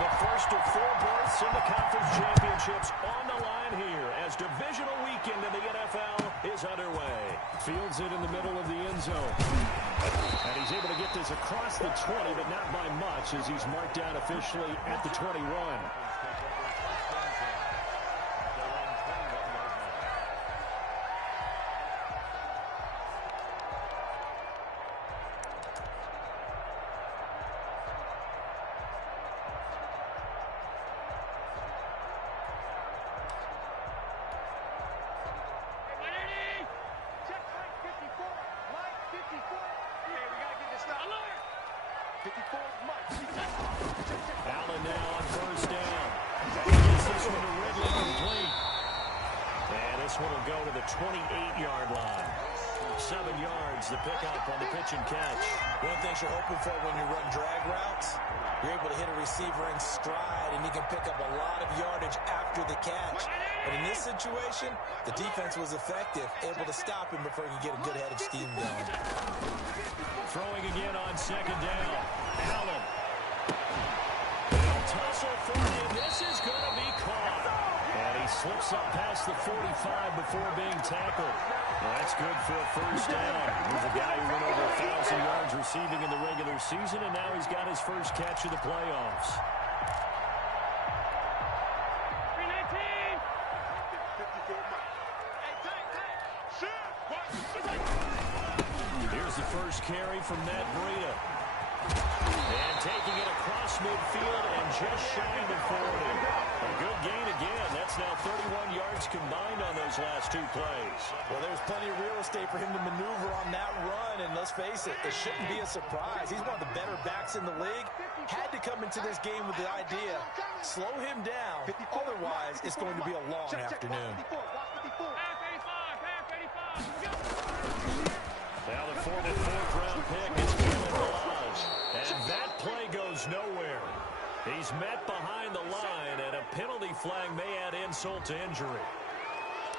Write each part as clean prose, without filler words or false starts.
The first of 4 berths in the conference championships on the line here as divisional weekend in the NFL is underway. Fields it in the middle of the end zone. And he's able to get this across the 20, but not by much as he's marked down officially at the 21. Allen now on first down. He gets this one to Ridley complete. And this one will go to the 28-yard line. 7 yards, the pickup on the pitch and catch. One of the things you're hoping for when you run drag routes, you're able to hit a receiver in stride, and he can pick up a lot of yardage after the catch. But in this situation, the defense was effective, able to stop him before he could get a good head of steam going. Throwing again on second down. Allen. They'll tussle for him. This is going to be caught. And he slips up past the 45 before being tackled. Well, that's good for a first down. He's a guy who went over 1,000 yards receiving in the regular season, and now he's got his first catch of the playoffs. Here's the first carry from Matt Breida. And taking it across midfield and just shy of the 40. A good gain again. That's now 31 yards combined on those last 2 plays. Well, there's plenty of real estate for him to maneuver on that run, and let's face it, it shouldn't be a surprise. He's one of the better backs in the league. Had to come into this game with the idea, slow him down, otherwise it's going to be a long afternoon. Now the 4th round pick is Kalen Balaj. And that play goes nowhere. He's met behind the line, and a penalty flag may add insult to injury.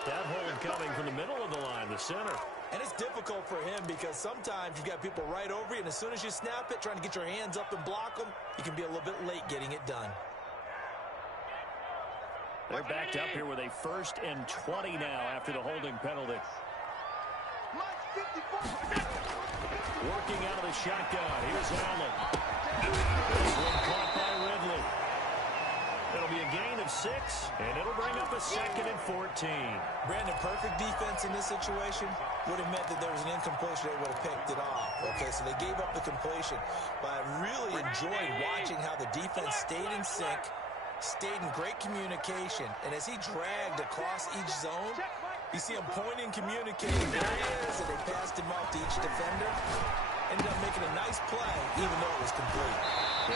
That hold coming from the middle of the line, the center. And it's difficult for him because sometimes you've got people right over you, and as soon as you snap it, trying to get your hands up and block them, you can be a little bit late getting it done. They're backed up here with a 1st and 20 now after the holding penalty. Working out of the shotgun. Here's Allen. This one caught by Ridley. It'll be a gain of 6, and it'll bring up a 2nd and 14. Brandon, perfect defense in this situation would have meant that there was an incompletion. They would have picked it off. Okay, so they gave up the completion. But I really enjoyed watching how the defense stayed in sync, stayed in great communication, and as he dragged across each zone, you see him pointing, communicating. There he is, and they passed him off to each defender. Ended up making a nice play, even though it was complete.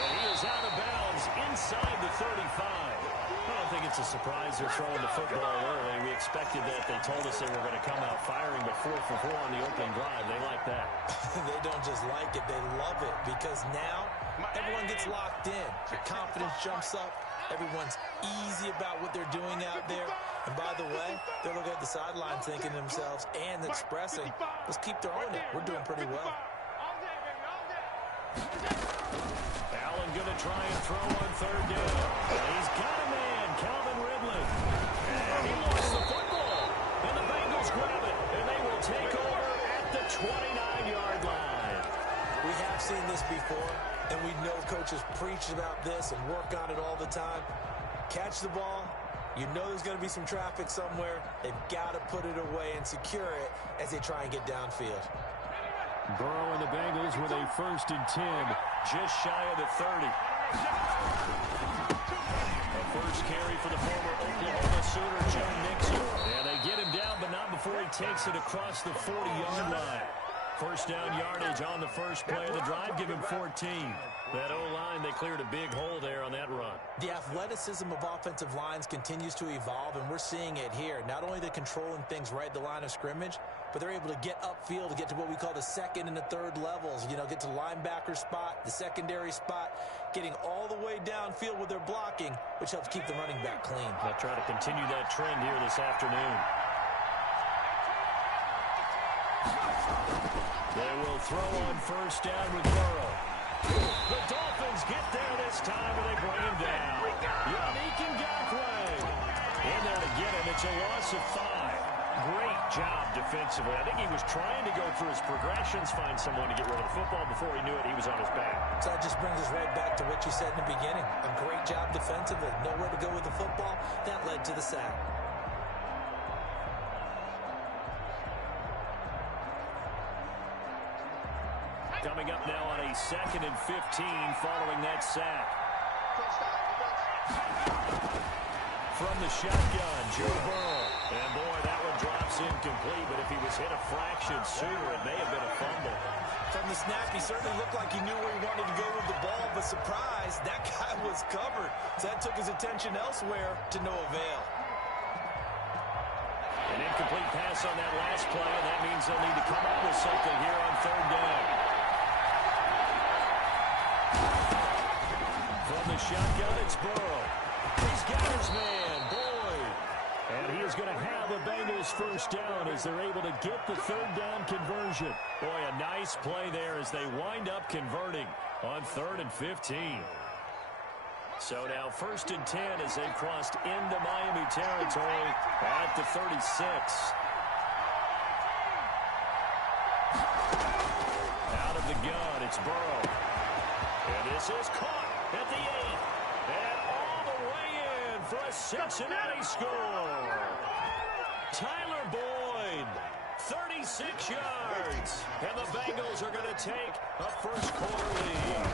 And he is out of bounds inside the 35. I don't think it's a surprise they're throwing the football early. We expected that. They told us they were going to come out firing, but 4 for 4 on the opening drive. They like that. They don't just like it, they love it, because now everyone gets locked in. Your confidence jumps up. Everyone's easy about what they're doing out there. And by the way, they're looking at the sideline thinking to themselves and expressing, let's keep throwing it. We're doing pretty well. Allen going to try and throw on 3rd down. He's got a man, Calvin Ridley. And he lost the football. And the Bengals grab it. And they will take over at the 29-yard line. We have seen this before, and we know coaches preach about this and work on it all the time. Catch the ball. You know there's going to be some traffic somewhere. They've got to put it away and secure it as they try and get downfield. Burrow and the Bengals with a 1st and 10, just shy of the 30. A first carry for the former Oklahoma Sooner, Joe Mixon. And they get him down, but not before he takes it across the 40-yard line. First down yardage on the first play of the drive, give him 14. That O-line, they cleared a big hole there on that run. The athleticism of offensive lines continues to evolve, and we're seeing it here. Not only they're controlling things right at the line of scrimmage, but they're able to get upfield to get to what we call the 2nd and the 3rd levels. You know, get to the linebacker spot, the secondary spot, getting all the way downfield with their blocking, which helps keep the running back clean. They'll try to continue that trend here this afternoon. They will throw on first down with Burrow. The Dolphins get there this time, and they bring him down. Yannick Ngakoue in there to get him. It's a loss of 5. Great job defensively. I think he was trying to go through his progressions, find someone to get rid of the football. Before he knew it, he was on his back. So that just brings us right back to what you said in the beginning. A great job defensively. Nowhere to go with the football. That led to the sack. Coming up now on a 2nd and 15 following that sack. From the shotgun, Joe Burrow. And boy, that one drops incomplete, but if he was hit a fraction sooner, it may have been a fumble. From the snap, he certainly looked like he knew where he wanted to go with the ball, but surprise, that guy was covered. So that took his attention elsewhere to no avail. An incomplete pass on that last play, and that means they'll need to come up with something here on 3rd down. From the shotgun, it's Burrow. He's got his man, Boyd. And he is going to have a Bengals 1st down as they're able to get the 3rd down conversion. Boy, a nice play there as they wind up converting on 3rd and 15. So now 1st and 10 as they've crossed into Miami territory at the 36. Out of the gun, it's Burrow. And this is caught at the 8. And all the way in for a Cincinnati score. Tyler Boyd, 36 yards. And the Bengals are going to take a 1st quarter lead.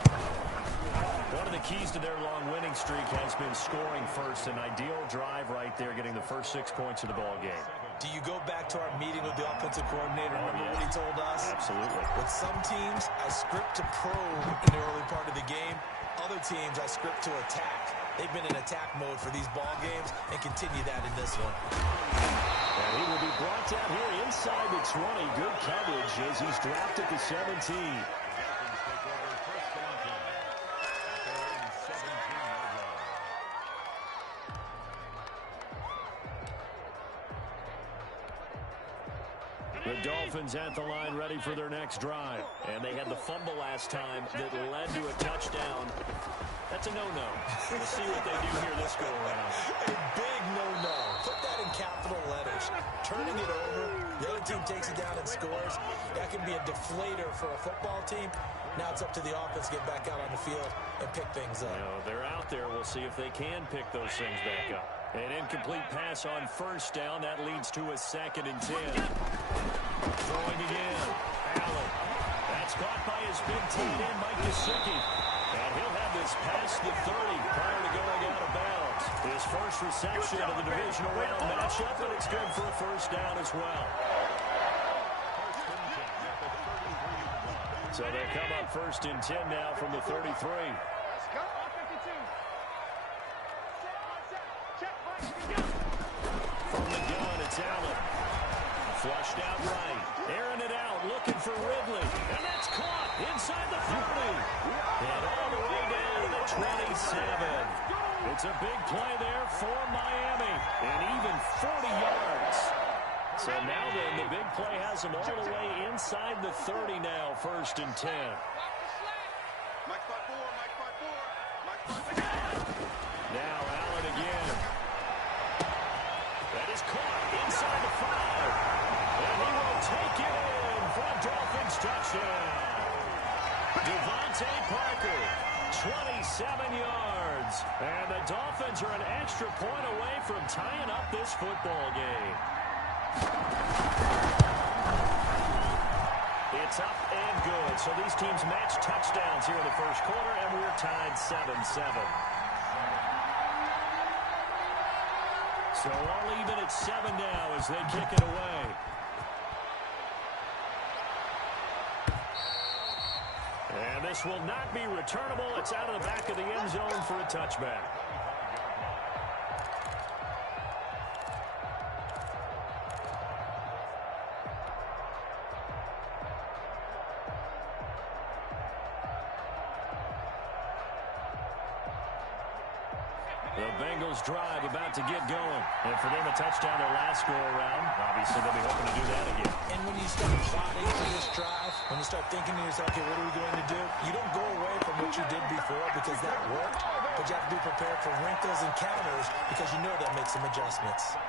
One of the keys to their long winning streak has been scoring first. An ideal drive right there, getting the first 6 points of the ball game. Do you go back to our meeting with the offensive coordinator? Remember what he told us? Absolutely. With some teams, I script to probe in the early part of the game. Other teams, I script to attack. They've been in attack mode for these ball games and continue that in this one. And he will be brought down here inside the 20. Good coverage as he's dropped at the 17. The Dolphins at the line ready for their next drive. And they had the fumble last time that led to a touchdown. That's a no-no. We'll see what they do here this go-around. A big no-no. Put that in capital letters. Turning it over, the other team takes it down and scores. That can be a deflator for a football team. Now it's up to the offense to get back out on the field and pick things up. You know, they're out there. We'll see if they can pick those things back up. An incomplete pass on 1st down. That leads to a 2nd and 10. Throwing again. Allen. That's caught by his big tight end, Mike Gesicki. And he'll have this past the 30 prior to going out of bounds. His first reception of the divisional round matchup, and it's good for a 1st down as well. So they come up 1st and 10 now from the 33. From the gun, it's Allen. Flushed out right. Airing it out, looking for Ridley. And that's caught inside the 30. And all the way down to the 27. It's a big play there for Miami. And even 40 yards. So now then, the big play has them all the way inside the 30 now, 1st and 10. Now Allen again. That is caught inside the 5. And he will take it in for a Dolphins touchdown. Devontae Parker, 27 yards. And the Dolphins are an extra point away from tying up this football game. It's up and good. So these teams match touchdowns here in the 1st quarter, and we're tied 7-7. So all even at 7 now as they kick it away. And this will not be returnable. It's out of the back of the end zone for a touchback. The Bengals drive about to get going. And for them, a touchdown their last go-around. Obviously, they'll be hoping to do that again. And when you start plotting for this drive, when you start thinking to yourself, okay, what are we going to do? You don't go away from what you did before because that worked, but you have to be prepared for wrinkles and counters because you know that makes some adjustments.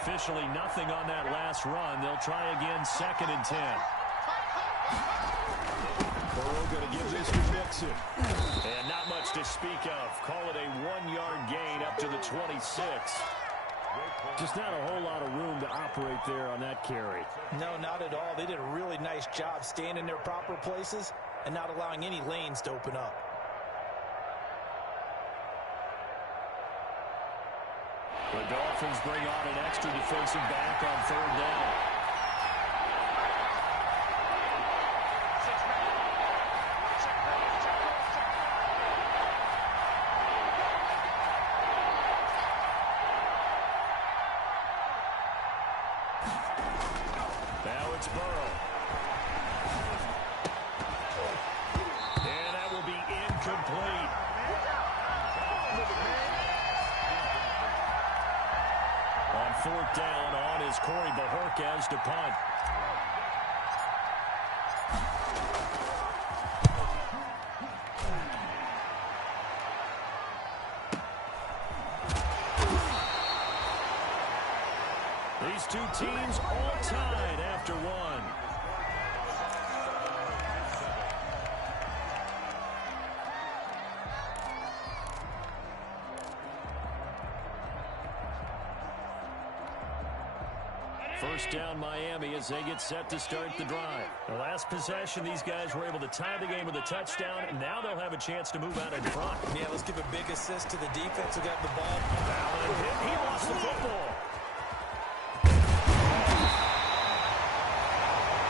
Officially nothing on that last run. They'll try again, 2nd and 10. Burrow going to give this to Mixon. And not much to speak of. Call it a 1-yard gain up to the 26. Just not a whole lot of room to operate there on that carry. No, not at all. They did a really nice job staying in their proper places and not allowing any lanes to open up. The Dolphins bring on an extra defensive back on 3rd down. Now it's Burrow. And that will be incomplete. On 4th down, on is Corey Bajorquez to punt. These two teams all tied after one. First down Miami as they get set to start the drive. The last possession, these guys were able to tie the game with a touchdown, and now they'll have a chance to move out in front. Yeah, let's give a big assist to the defense who got the ball. Allen hit. He lost the football.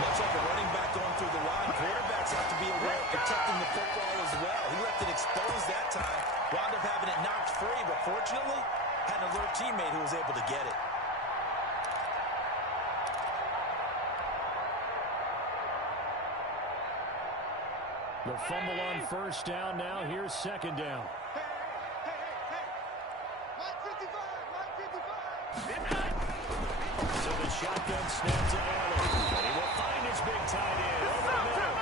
Much like a running back going through the line, quarterbacks have to be aware of protecting the football as well. He left it exposed that time, wound up having it knocked free, but fortunately, had an alert teammate who was able to get it. The fumble on 1st down. Now here's 2nd down. So the shotgun snap to Allen. And he will find his big tight end over the middle.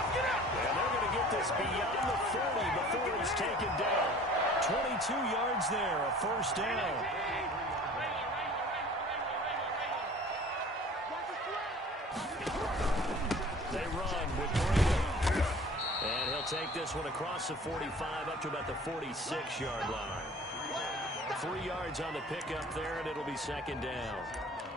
And they're going to get this beyond the 40 before he's taken down. 22 yards there, a 1st down. They run with Brady. And he'll take this one across the 45 up to about the 46-yard line. 3 yards on the pickup there, and it'll be 2nd down.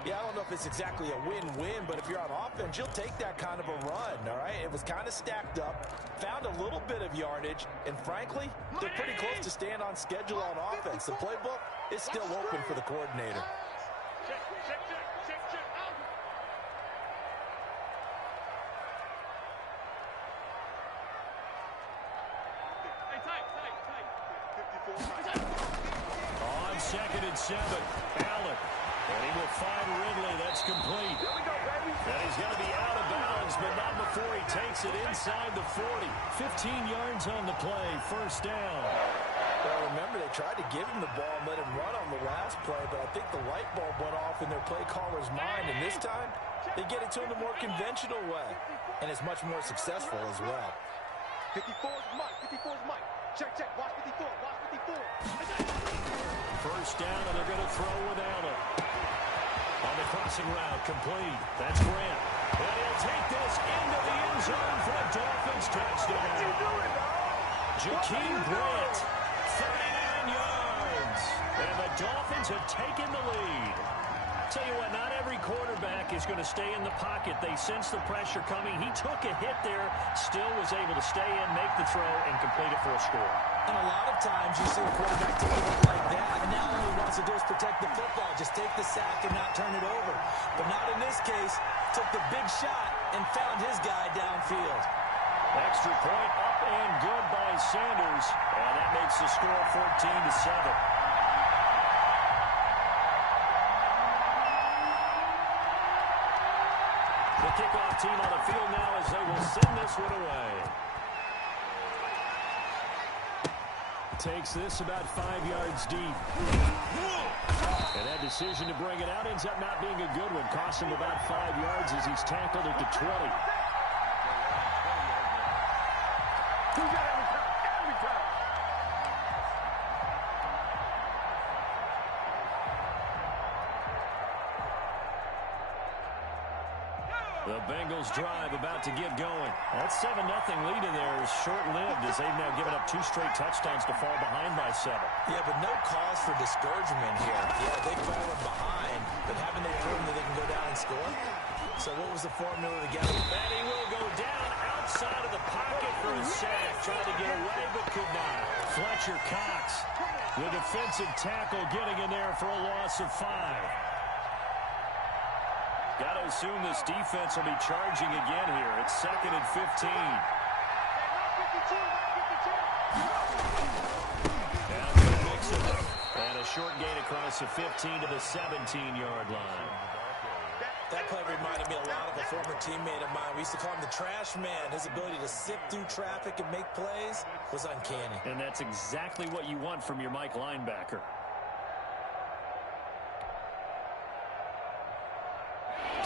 Yeah, I don't know if it's exactly a win-win, but if you're on offense, you'll take that kind of a run, all right? It was kind of stacked up, found a little bit of yardage, and frankly, they're pretty close to staying on schedule on offense. The playbook is still open for the coordinator. On 2nd and 7, Allen. And he will find Ridley. That's complete. And he's going to be out of bounds, but not before he takes it inside the 40. 15 yards on the play. 1st down. Well, remember, they tried to give him the ball and let him run on the last play, but I think the light bulb went off in their play caller's mind, and this time, they get it to him the more conventional way, and it's much more successful as well. 54's Mike. 54's Mike. Check, check. Watch 54. Watch 54. 1st down, and they're going to throw with Allen. On the crossing route, complete. That's Grant. And he'll take this into the end zone for a Dolphins touchdown. Jakeem Grant, 39 yards. And the Dolphins have taken the lead. Tell you what, not every quarterback is going to stay in the pocket. They sense the pressure coming. He took a hit there, still was able to stay in, make the throw, and complete it for a score. And a lot of times you see a quarterback take a hit like that, and now all he wants to do is protect the football, just take the sack and not turn it over. But not in this case. Took the big shot and found his guy downfield. Extra point up and good by Sanders, and that makes the score 14-7. The kickoff team on the field now as they will send this one away. takes this about 5 yards deep. And that decision to bring it out ends up not being a good one. Cost him about 5 yards as he's tackled at the 20. The Bengals drive about to get going. That 7-0 lead in there is short-lived as they've now given up 2 straight touchdowns to fall behind by 7. Yeah, but no cause for discouragement here. Yeah, they've fallen behind, but haven't they proven that they can go down and score? So what was the formula to get him? And he will go down outside of the pocket for a sack. Tried to get away, but could not. Fletcher Cox, the defensive tackle, getting in there for a loss of 5. Got to assume this defense will be charging again here. It's 2nd and 15. Now to mix it up. And a short gain across the 15 to the 17-yard line. That play reminded me a lot of a former teammate of mine. We used to call him the trash man. His ability to sift through traffic and make plays was uncanny. And that's exactly what you want from your Mike linebacker.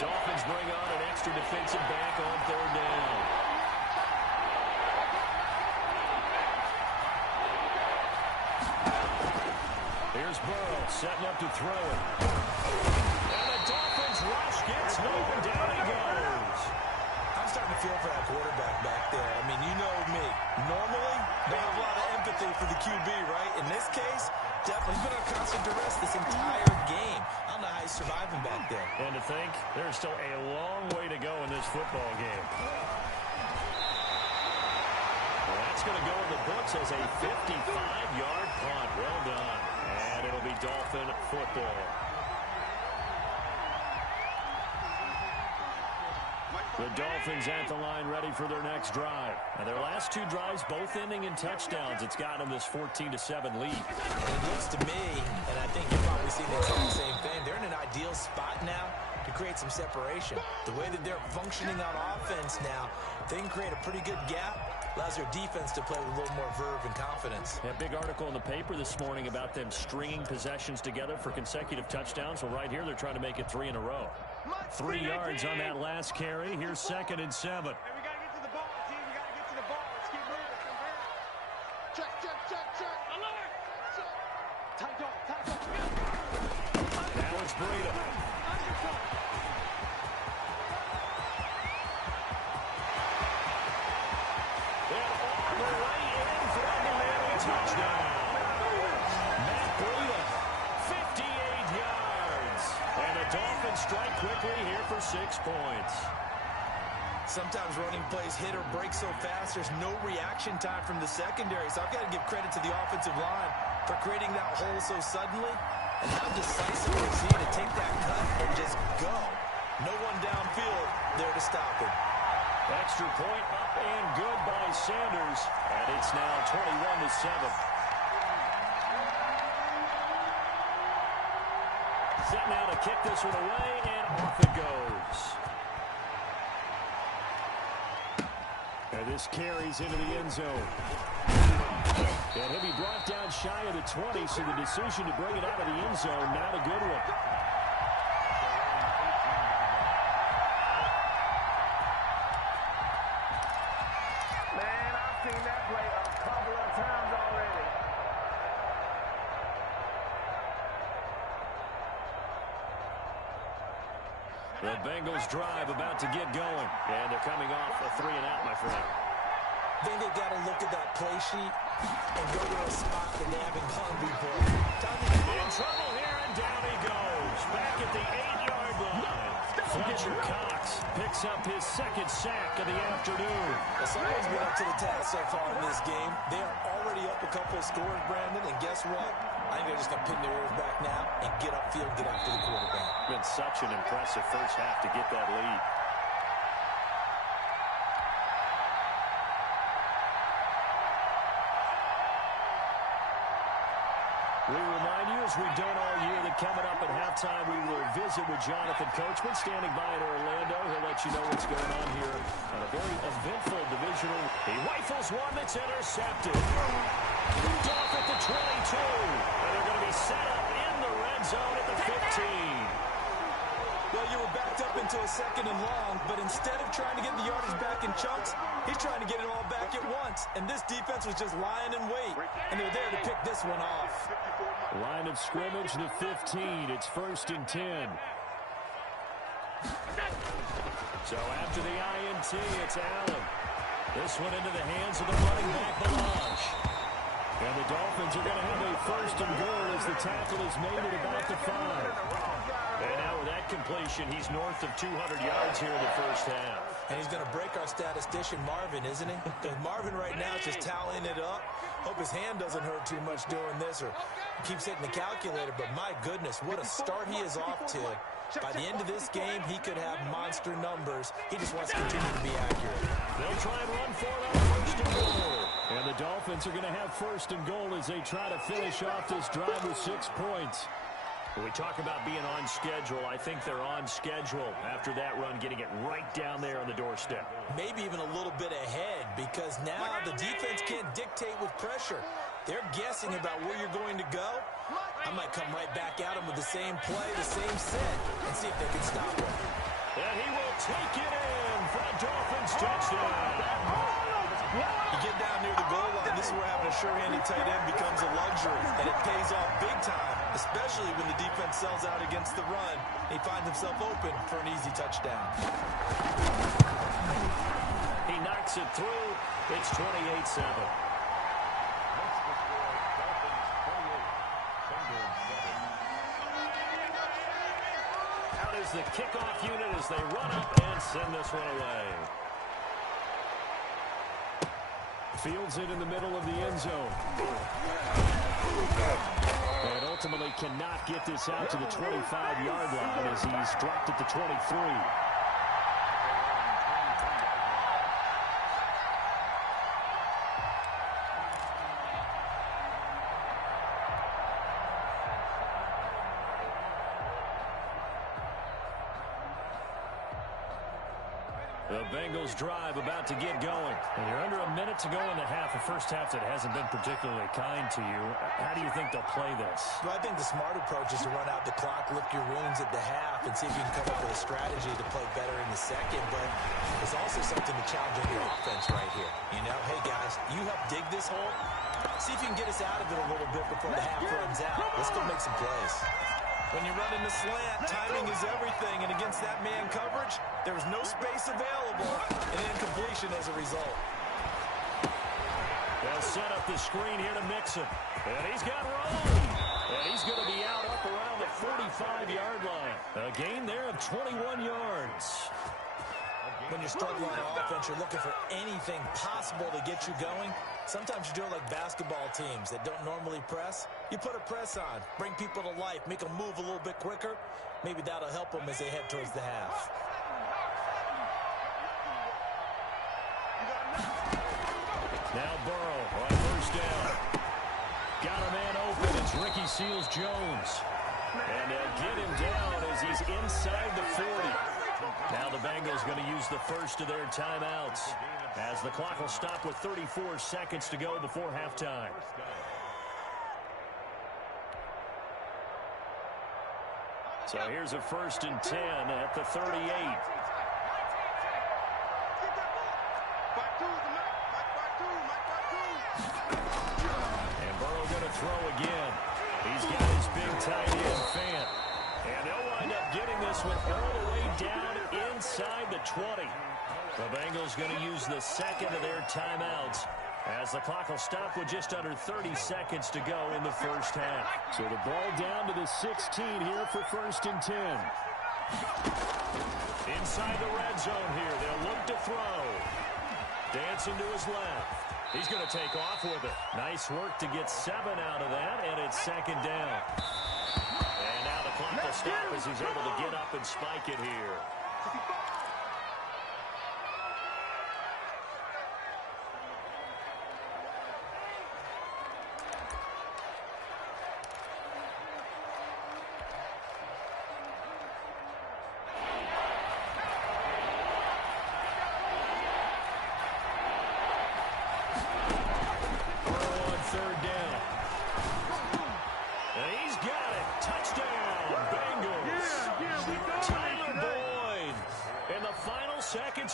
Dolphins bring on an extra defensive back on 3rd down. Here's Burrow setting up to throw it. And the Dolphins rush gets home. Down he goes. I'm starting to feel for that quarterback back there. I mean, you know me. Normally, don't have a lot of empathy for the QB, right? In this case, definitely he's been on constant duress this entire game. I don't know how he's surviving back there. And to think, there's still a long way to go in this football game. Well, that's going to go in the books as a 55-yard punt. Well done. And it'll be Dolphin football. The Dolphins at the line ready for their next drive. And their last 2 drives both ending in touchdowns. It's got them this 14-7 lead. And it looks to me, and I think you've probably seen the exact same thing, they're in an ideal spot now to create some separation. The way that they're functioning on offense now, they can create a pretty good gap. Allows their defense to play with a little more verve and confidence. A big article in the paper this morning about them stringing possessions together for consecutive touchdowns. Well, right here, they're trying to make it 3 in a row. 3 yards on that last carry. Here's 2nd and 7. Hey, we got to get to the ball, team. We got to get to the ball. Let's keep moving. Check, check, check, check. Alert. Tight dog, tight dog. Now it's Breida. Touchdown. Matt Breida, 58 yards. And the Dolphins strike quickly here for 6 points. Sometimes running plays hit or break so fast, there's no reaction time from the secondary. So I've got to give credit to the offensive line for creating that hole so suddenly. And how decisive was he to take that cut and just go. No one downfield there to stop him. Extra point up and good by Sanders. And it's now 21-7. Set now to kick this one away, and off it goes. And this carries into the end zone. And he'll be brought down shy of the 20, so the decision to bring it out of the end zone, not a good one. The Bengals drive about to get going. And they're coming off a 3-and-out, my friend. I think they've got to look at that play sheet and go to a spot that they haven't gone before. In trouble here, and down he goes. Back at the 8-yard line. Fletcher Cox picks up his 2nd sack of the afternoon. Someone's been up to the task so far in this game. They are already up a couple of scores, Brandon, and guess what? I think they're just going to pin their ears back now and get upfield, get after the quarterback. Been such an impressive first half to get that lead. We remind you, as we've done all year, that coming up at halftime, we will visit with Jonathan Coachman, standing by in Orlando. He'll let you know what's going on here on a very eventful divisional. He rifles one that's intercepted. Moved off at the 22. And they're going to be set up in the red zone at the 15. Well, you were backed up into a second and long, but instead of trying to get the yardage back in chunks, he's trying to get it all back at once. And this defense was just lying in wait, and they're there to pick this one off. Line of scrimmage, the 15. It's 1st and 10. So after the INT, it's Allen. This one into the hands of the running back, Balazs. And the Dolphins are going to have a 1st and goal as the tackle is made at about the 5. And now with that completion, he's north of 200 yards here in the first half. And he's going to break our statistician Marvin, isn't he? Because Marvin right now is just tallying it up. Hope his hand doesn't hurt too much doing this or keeps hitting the calculator. But my goodness, what a start he is off to. By the end of this game, he could have monster numbers. He just wants to continue to be accurate. They'll try and run for it on 1st and goal. And the Dolphins are going to have 1st and goal as they try to finish off this drive with 6 points. When we talk about being on schedule, I think they're on schedule after that run, getting it right down there on the doorstep. Maybe even a little bit ahead, because now the defense can't dictate with pressure. They're guessing about where you're going to go. I might come right back at them with the same play, the same set, and see if they can stop him. And he will take it in for a Dolphins touchdown. You get down near the goal line, this is where having a sure-handed tight end becomes a luxury, and it pays off big time, especially when the defense sells out against the run. He finds himself open for an easy touchdown. He knocks it through. It's 28-7. Out is the kickoff unit as they run up and send this one away. Fields it in the middle of the end zone. And ultimately cannot get this out to the 25-yard line as he's dropped at the 23. The Bengals drive about to get going. And you're under a minute to go in the half, a first half that hasn't been particularly kind to you. How do you think they'll play this? Well, I think the smart approach is to run out the clock, lick your wounds at the half, and see if you can come up with a strategy to play better in the second. But there's also something to challenge your offense right here. You know, hey, guys, you help dig this hole. See if you can get us out of it a little bit before the half runs out. Let's go make some plays. When you run in the slant, timing is everything, and against that man coverage, there was no space available, and incompletion as a result. They'll set up the screen here to Mixon, and he's got room, and he's going to be out up around the 45-yard line. A gain there of 21 yards. When you're struggling on offense, you're looking for anything possible to get you going. Sometimes you do it like basketball teams that don't normally press. You put a press on, bring people to life, make them move a little bit quicker. Maybe that'll help them as they head towards the half. Now Burrow on 1st down. Got a man open. It's Ricky Seals-Jones. And they'll get him down as he's inside the 40. Now the Bengals going to use the first of their timeouts as the clock will stop with 34 seconds to go before halftime. So here's a 1st and 10 at the 38. And Burrow going to throw again. He's got his big tight end Fant. And they'll wind up getting this one all the way down inside the 20. The Bengals going to use the second of their timeouts as the clock will stop with just under 30 seconds to go in the first half. So the ball down to the 16 here for 1st and 10. Inside the red zone here. They'll look to throw. Dancing to his left. He's going to take off with it. Nice work to get 7 out of that, and it's 2nd down. And now the clock will stop as he's able to get up and spike it here.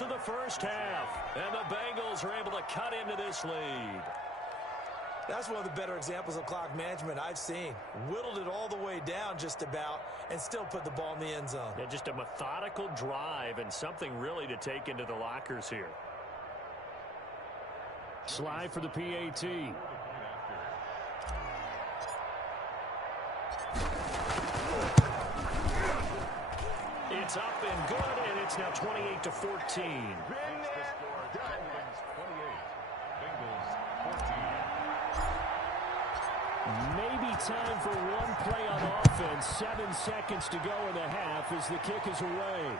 minutes of the first half, and the Bengals are able to cut into this lead. That's one of the better examples of clock management I've seen. Whittled it all the way down just about and still put the ball in the end zone. Yeah, just a methodical drive and something really to take into the lockers here. Slide for the PAT. It's up and good, and it's now 28-14. Maybe time for one play on offense. 7 seconds to go in the half as the kick is away.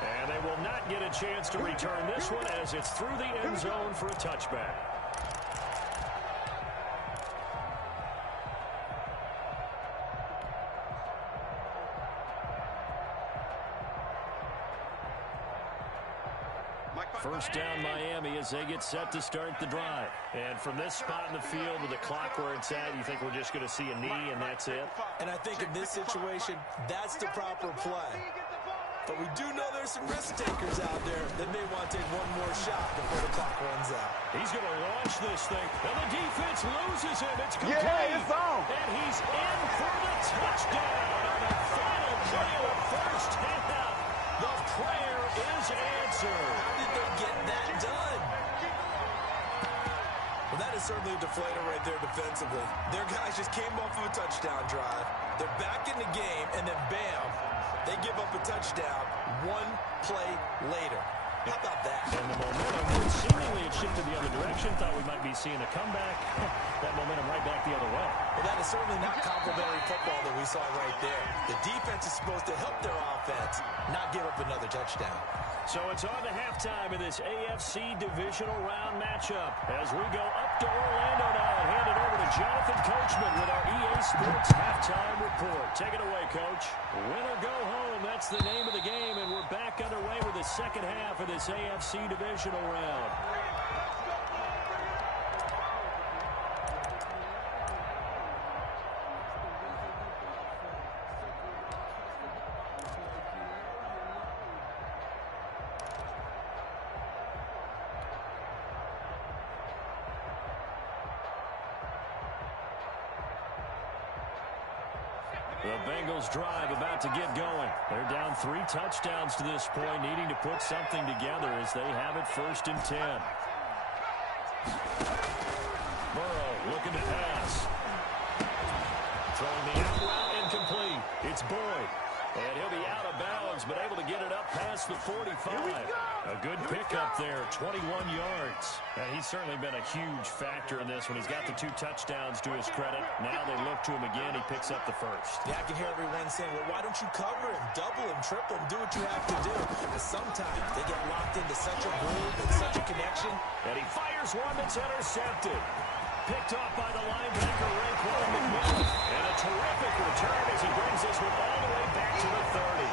And they will not get a chance to return this one as it's through the end zone for a touchback. First down Miami as they get set to start the drive. And from this spot in the field with the clock where it's at, you think we're just going to see a knee and that's it? And I think in this situation, that's the proper play. But we do know there's some risk takers out there that may want to take one more shot before the clock runs out. He's going to launch this thing, and the defense loses him. It's complete. Yeah, it's on. And he's in for the touchdown on the final play of the first half. The prayer is answered. How did they get that done? Well, that is certainly a deflator right there defensively. Their guys just came off of a touchdown drive. They're back in the game, and then bam, they give up a touchdown one play later. How about that? And the momentum, seemingly it shifted the other direction. Thought we might be seeing a comeback. That momentum right back the other way. Well, that is certainly not complimentary football that we saw right there. The defense is supposed to help their offense, not give up another touchdown. So it's on to halftime in this AFC divisional round matchup as we go up to Orlando now and hand it over to Jonathan Coachman with our EA Sports halftime report. Take it away, Coach. Win or go home, that's the name of the game, and we're back underway with the second half of this AFC divisional round. The Bengals drive about to get going. They're down 3 touchdowns to this point, needing to put something together as they have it 1st and 10. Burrow looking to pass. Throwing the out route incomplete. It's Boyd. And he'll be out of bounds, but able to get it up past the 45. A good pickup there, 21 yards. And he's certainly been a huge factor in this one. He's got the 2 touchdowns to his credit. Now they look to him again. He picks up the first. Yeah, I can hear everyone saying, well, why don't you cover him, double him, triple him, do what you have to do. But sometimes they get locked into such a groove and such a connection. And he fires one that's intercepted. Picked off by the linebacker, Raekwon McMillan. And a terrific return as he brings this one all the way back to the 30.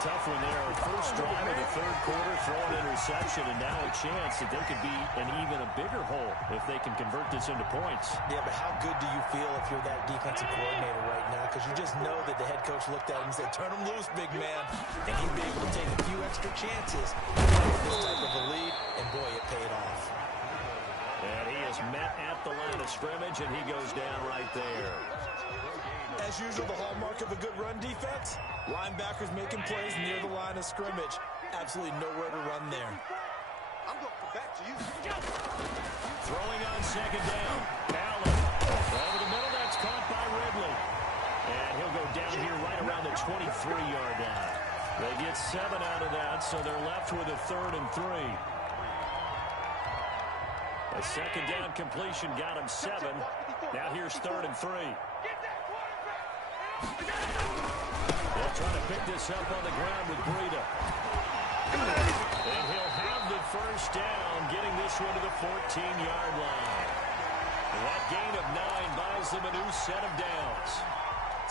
Tough one there. First drive of the 3rd quarter, throwing interception, and now a chance that they could be in even a bigger hole if they can convert this into points. Yeah, but how good do you feel if you're that defensive coordinator right now? Because you just know that the head coach looked at him and said, turn him loose, big man. And he'd be able to take a few extra chances with this type of a lead, and boy, it paid off. And he is met at the line of scrimmage, and he goes down right there. As usual, the hallmark of a good run defense, linebackers making plays near the line of scrimmage. Absolutely nowhere to run there. I'm going back to you. Throwing on 2nd down. Allen. Over the middle, that's caught by Ridley. And he'll go down here right around the 23-yard line. They get 7 out of that, so they're left with a 3rd and 3. A 2nd down completion got him 7. Now here's 3rd and 3. They'll try to pick this up on the ground with Breida. And he'll have the first down, getting this one to the 14-yard line. And that gain of 9 buys them a new set of downs.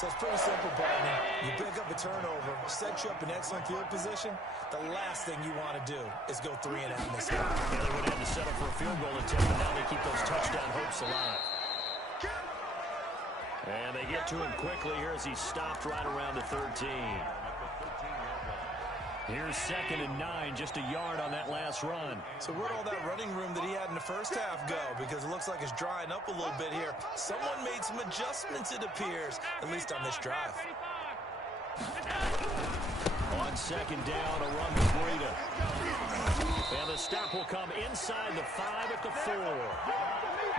So it's pretty simple, partner. You pick up a turnover, set you up in excellent field position. The last thing you want to do is go 3 and out in this game. Yeah, they would have to settle for a field goal attempt, but now they keep those touchdown hopes alive. And they get to him quickly here as he's stopped right around the 13. Here's 2nd and 9, just a yard on that last run. So where'd all that running room that he had in the first half go? Because it looks like it's drying up a little bit here. Someone made some adjustments, it appears, at least on this drive. On 2nd down, a run with Breida. And the stop will come inside the 5 at the 4.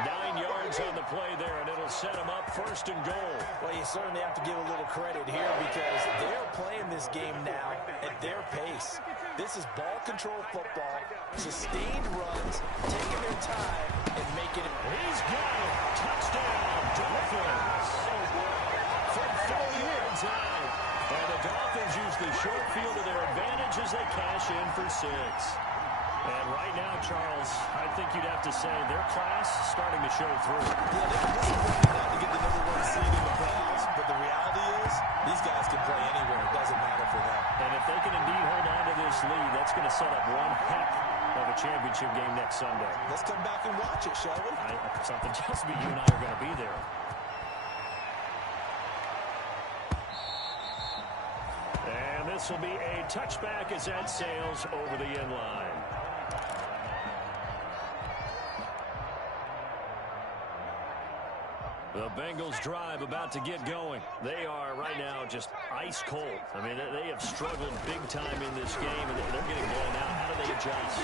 9 yards on the play there, and it'll set them up 1st and goal. Well, you certainly have to give a little credit here because they're playing this game now at their pace. This is ball control football, sustained runs, taking their time, and making it. He's got it. Touchdown, Dolphins. From 4 yards out. And the Dolphins use the short field to their advantage as they cash in for 6. And right now, Charles, I think you'd have to say their class starting to show through. Yeah, they're disappointed not to get the number 1 seed in the playoffs, but the reality is these guys can play anywhere. It doesn't matter for them. And if they can indeed hold on to this lead, that's going to set up one heck of a championship game next Sunday. Let's come back and watch it, shall we? Something tells me you and I are going to be there. And this will be a touchback as that sails over the end line. The Bengals drive about to get going. They are right now just ice cold. I mean, they have struggled big time in this game, and they're getting blown out. How do they adjust?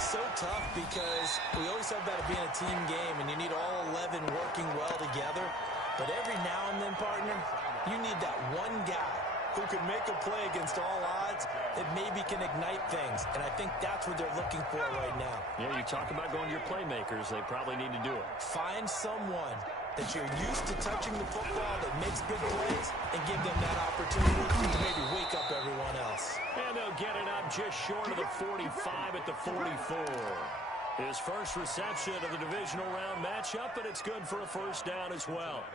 So tough because we always have that being a team game, and you need all 11 working well together. But every now and then, partner, you need that one guy who can make a play against all odds that maybe can ignite things. And I think that's what they're looking for right now. Yeah, you talk about going to your playmakers. They probably need to do it. Find someone that you're used to touching the football that makes big plays and give them that opportunity to maybe wake up everyone else. And they'll get it up just short of the 45 at the 44. His first reception of the divisional round matchup, and it's good for a 1st down as well.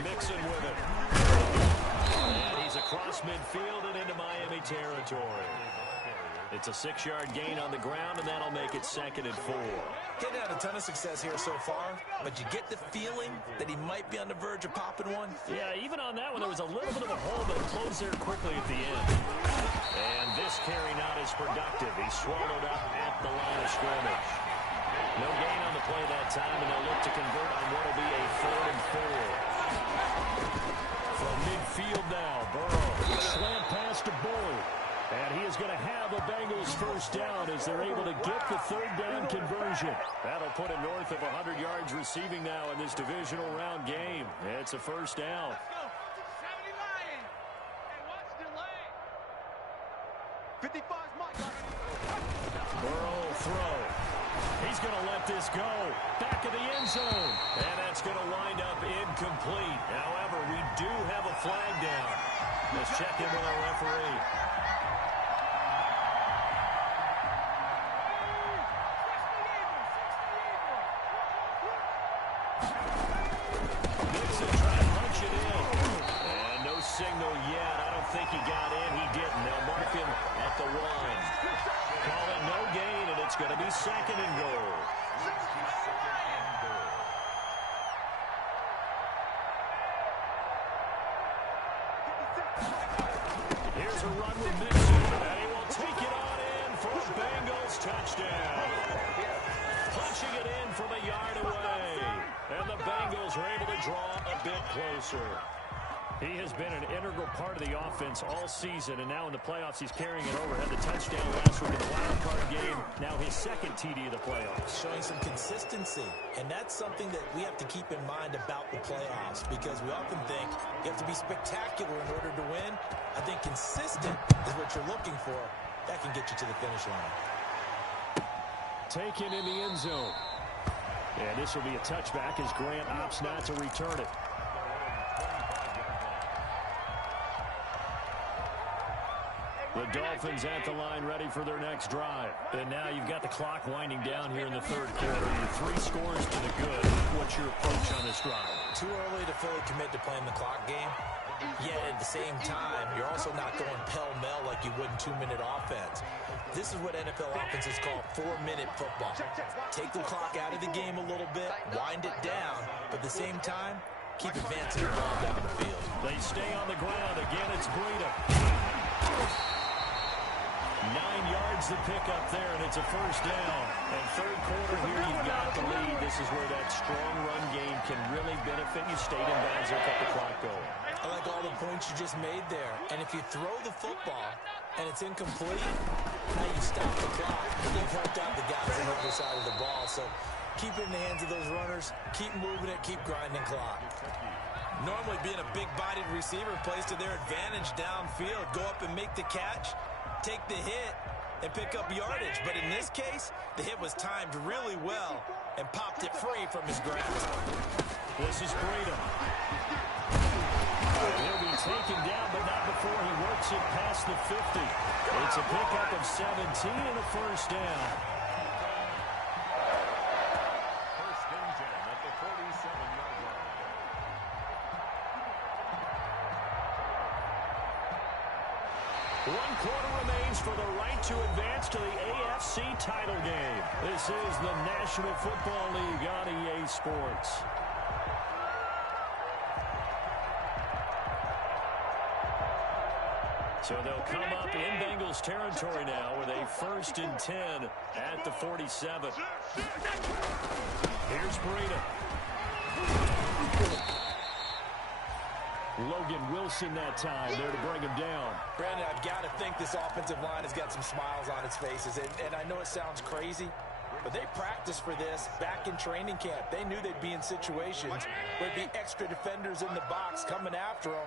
Mixon with it. And he's across midfield and into Miami territory. It's a 6-yard gain on the ground, and that'll make it 2nd and 4. Getting had a ton of success here so far, but you get the feeling that he might be on the verge of popping one. Yeah, even on that one, there was a little bit of a hole, but it closed there quickly at the end. And this carry not as productive. He's swallowed up at the line of scrimmage. No gain on the play that time, and they'll look to convert on what will be a 3rd and 4. From midfield now, Burrow. Slant pass to Bullard. And he is going to have a Bengals 1st down as they're able to get the 3rd down conversion. That'll put him north of 100 yards receiving now in this divisional round game. It's a 1st down. Burrow throw. He's going to let this go. Back of the end zone. And that's going to wind up incomplete. However, we do have a flag down. Let's check in with our referee. Signal yet. I don't think he got in. He didn't. They'll mark him at the 1. Call it no gain, and it's going to be 2nd and goal. Here's a run with Mixon, and he will take it on in for a Bengals touchdown. Punching it in from a yard away, and the Bengals are able to draw a bit closer. He has been an integral part of the offense all season, and now in the playoffs he's carrying it over. Had the touchdown last week in the wild card game. Now his 2nd TD of the playoffs. Showing some consistency, and that's something that we have to keep in mind about the playoffs because we often think you have to be spectacular in order to win. I think consistent is what you're looking for. That can get you to the finish line. Taken in the end zone. And this will be a touchback as Grant opts not to return it. The Dolphins at the line ready for their next drive. And now you've got the clock winding down here in the 3rd quarter. You're 3 scores to the good. What's your approach on this drive? Too early to fully commit to playing the clock game. Yet at the same time, you're also not going pell-mell like you would in 2-minute offense. This is what NFL offenses call 4-minute football. Take the clock out of the game a little bit, wind it down, but at the same time, keep advancing the ball down the field. They stay on the ground. Again, it's Breida. 9 yards to pick up there, and it's a first down. And third quarter here, you've got the lead. This is where that strong run game can really benefit you. Stayed in bounds, there, kept the clock going. I like all the points you just made there. And if you throw the football and it's incomplete, now you stop the clock, and you've helped out the guys on the other side of the ball. So keep it in the hands of those runners. Keep moving it. Keep grinding clock. Normally being a big-bodied receiver plays to their advantage downfield. Go up and make the catch, take the hit, and pick up yardage. But in this case, the hit was timed really well and popped it free from his grasp. This is Breida. He'll be taken down, but not before he works it past the 50. It's a pickup of 17 and a first down. First and 10 at the 47-yard line. One quarter remains for the right to advance to the AFC title game. This is the National Football League on EA Sports. So they'll come up in Bengals territory now with a first and 10 at the 47. Here's Breida. Logan Wilson that time there to bring him down. Brandon, I've got to think this offensive line has got some smiles on its faces. And I know it sounds crazy, but they practiced for this back in training camp. They knew they'd be in situations where there'd be extra defenders in the box coming after them,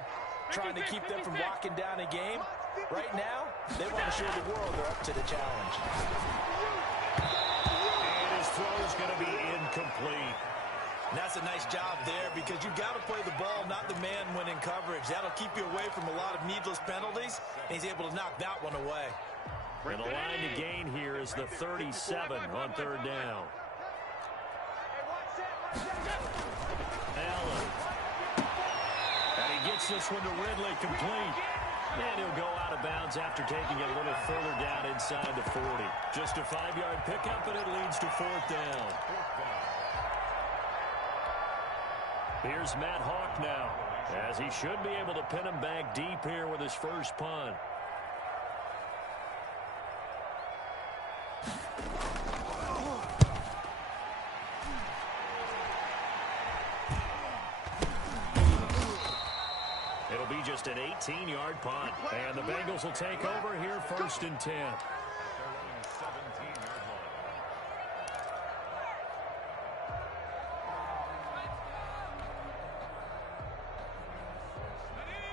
trying to keep them from locking down a game. Right now, they want to show the world they're up to the challenge. And his throw is going to be incomplete. And that's a nice job there because you've got to play the ball, not the man when in coverage. That'll keep you away from a lot of needless penalties, and he's able to knock that one away. And the line to gain here is the 37 on third down. Allen. And he gets this one to Ridley complete. And he'll go out of bounds after taking it a little further down inside the 40. Just a 5-yard pickup, and it leads to fourth down. Here's Matt Hawk now, as he should be able to pin him back deep here with his first punt. It'll be just an 18-yard punt, and the Bengals will take over here first and 10.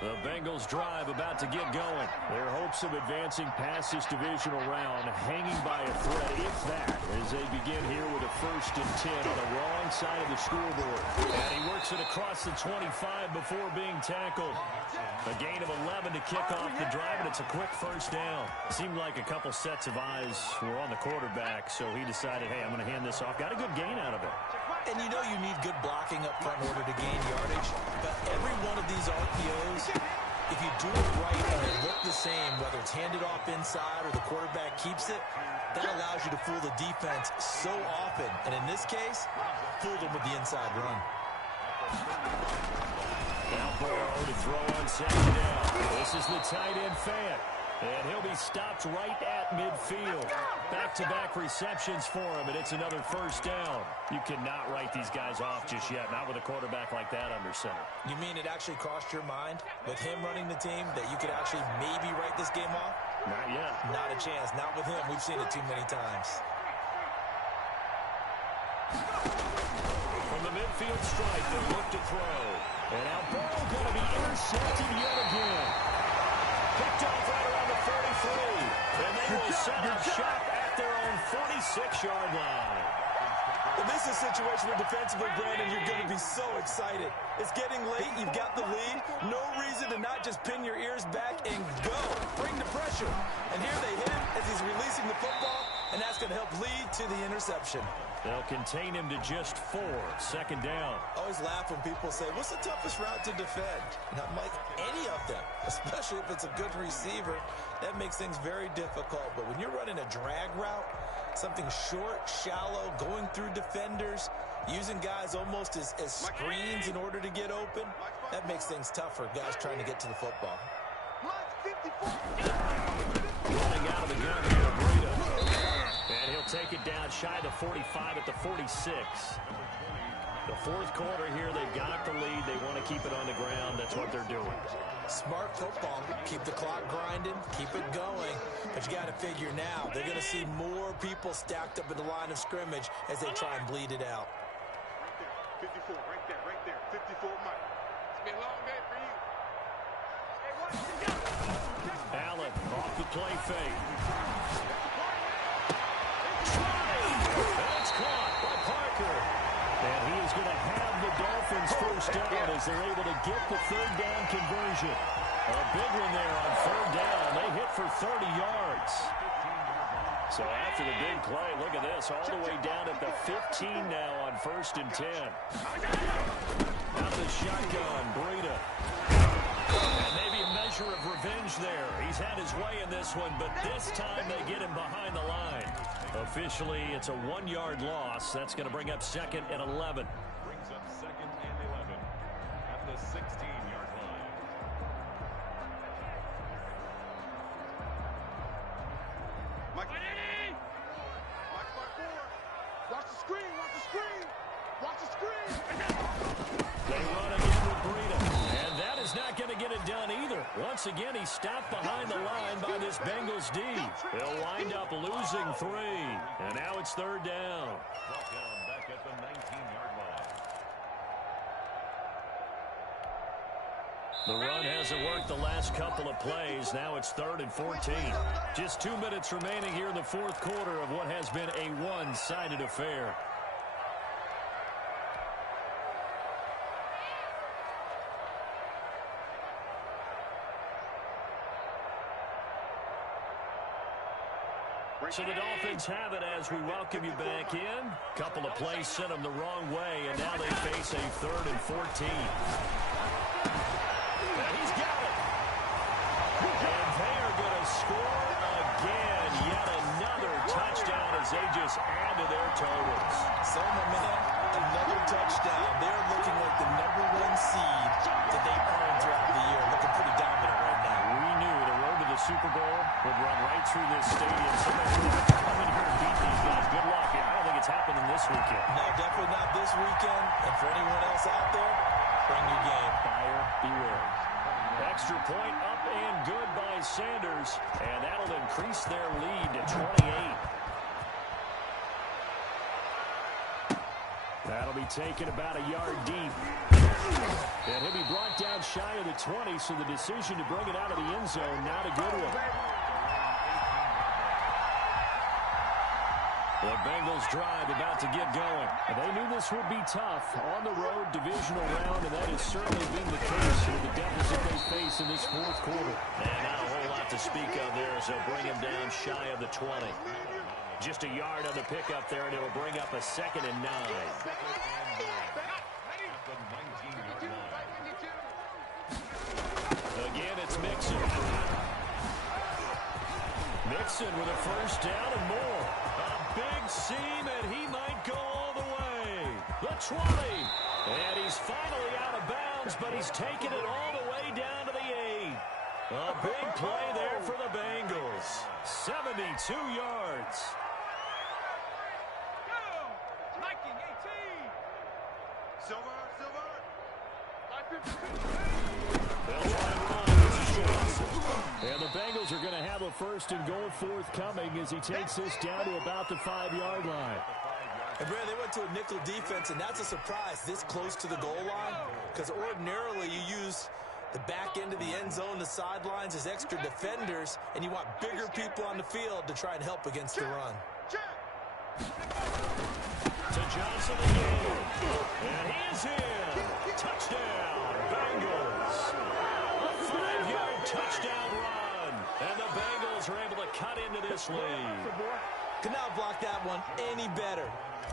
The Bengals drive about to get going. Their hopes of advancing past this divisional round hanging by a thread, if that, as they begin here with a first and 10 on the wrong side of the scoreboard. And he works it across the 25 before being tackled. A gain of 11 to kick off the drive, and it's a quick first down. Seemed like a couple sets of eyes were on the quarterback, so he decided, hey, I'm going to hand this off. Got a good gain out of it. And you know you need good blocking up front in order to gain yardage. But every one of these RPOs, if you do it right and they look the same, whether it's handed off inside or the quarterback keeps it, that allows you to fool the defense so often. And in this case, fooled them with the inside run. Now Burrow to throw on second down. This is the tight end Fant. And he'll be stopped right at midfield. Back-to-back receptions for him, and it's another first down. You cannot write these guys off just yet, not with a quarterback like that under center. You mean it actually crossed your mind with him running the team that you could actually maybe write this game off? Not yet. Not a chance. Not with him. We've seen it too many times. From the midfield strike, they look to throw. And now Burrow going to be intercepted yet again. Picked off right around the 43. And they will set up shop at their own 46-yard line. Well, this is a situation where defensively, Brandon, you're going to be so excited. It's getting late. You've got the lead. No reason to not just pin your ears back and go. Bring the pressure. And here they hit him as he's releasing the football, and that's going to help lead to the interception. They'll contain him to just 4. Second down. I always laugh when people say, what's the toughest route to defend? And I'm like, any of them, especially if it's a good receiver. That makes things very difficult. But when you're running a drag route, something short, shallow, going through defenders, using guys almost as screens in order to get open, that makes things tougher, guys trying to get to the football. Running out of the gun here, Breida. And he'll take it down shy of the 45 at the 46. The fourth quarter here, they've got the lead. They want to keep it on the ground. That's what they're doing. Smart football. Keep the clock grinding. Keep it going. But you got to figure now, they're going to see more people stacked up at the line of scrimmage as they try and bleed it out. Right there, 54, right there. 54, Mike. It's been a long day for you. Allen off the play fake. That's caught by Parker. And he is going to have the Dolphins first down as they're able to get the third down conversion. A big one there on third down. They hit for 30 yards. So after the big play, look at this, all the way down at the 15 now on 1st and 10. Out the shotgun, Breida. And maybe a measure of revenge there. He's had his way in this one, but this time they get him behind the line. Officially, it's a 1-yard loss. That's going to bring up 2nd and 11. Brings up 2nd and 11 at the 16-yard line. Mike. Mike, watch the screen, watch the screen. Watch the screen. They run again with Breida. And that is not going to get it done either. Once again, he's stopped behind the line by this Bengals D. They'll wind up losing 3. And now it's third down. Brought down back at the 19-yard line. The run hasn't worked the last couple of plays. Now it's 3rd and 14. Just 2 minutes remaining here in the fourth quarter of what has been a one-sided affair. So the Dolphins have it as we welcome you back in. Couple of plays sent them the wrong way, and now they face a 3rd and 14. And he's got it. And they are going to score again. Yet another touchdown as they just add to their totals. So, my man, another touchdown. They're looking like the #1 seed that they earned throughout the year. Looking pretty dominant right now. We knew the road to the Super Bowl would run right through this stadium. Somebody's going to have to come in here and beat these guys. Good luck. I don't think it's happening this weekend. No, definitely not this weekend. And for anyone else out there, bring your game. Buyer beware. Extra point up and good by Sanders. And that'll increase their lead to 28. That'll be taken about a yard deep. And he'll be brought down shy of the 20, so the decision to bring it out of the end zone, not a good one. The Bengals drive about to get going. They knew this would be tough. On the road, divisional round, and that has certainly been the case with the deficit they face in this fourth quarter. And not a whole lot to speak of there as they'll bring him down shy of the 20. Just a yard on the pickup there, and it'll bring up a 2nd and 9. Again, it's Mixon. Mixon with a first down and more. A big seam, and he might go all the way. The 20. And he's finally out of bounds, but he's taken it all the way down to the 8. A big play there for the Bengals. 72 yards. And the Bengals are going to have a 1st and goal forthcoming as he takes this down to about the 5-yard line. And Brad, they went to a nickel defense, and that's a surprise this close to the goal line, because ordinarily you use the back end of the end zone, the sidelines as extra defenders, and you want bigger people on the field to try and help against the run. To Johnson again. And he is in. Touchdown, Bengals. A 5-yard touchdown run. And the Bengals are able to cut into this lead. Could not block that one any better.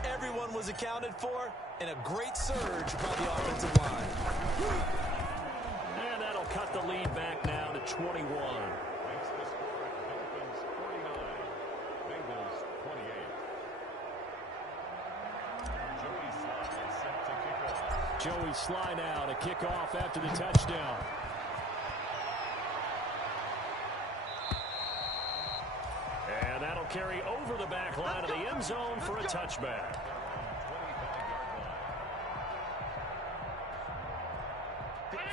Everyone was accounted for, and a great surge by the offensive line. And that'll cut the lead back now to 21. Makes the score at Dolphins 49, Bengals 28. Joey Sly is set to kick off. Joey Sly now to kick off after the touchdown. And that'll carry over the back line of the end zone for a touchback.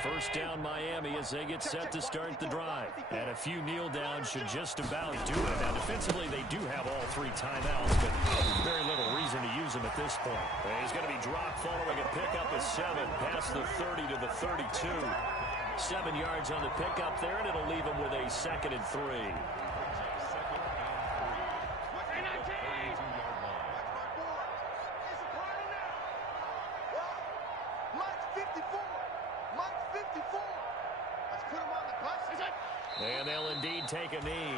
First down Miami as they get set to start the drive. And a few kneel downs should just about do it. Now defensively they do have all 3 timeouts, but very little reason to use them at this point. And he's going to be dropped following a pickup of 7 past the 30 to the 32. 7 yards on the pickup there, and it'll leave him with a 2nd and 3. And they'll indeed take a knee.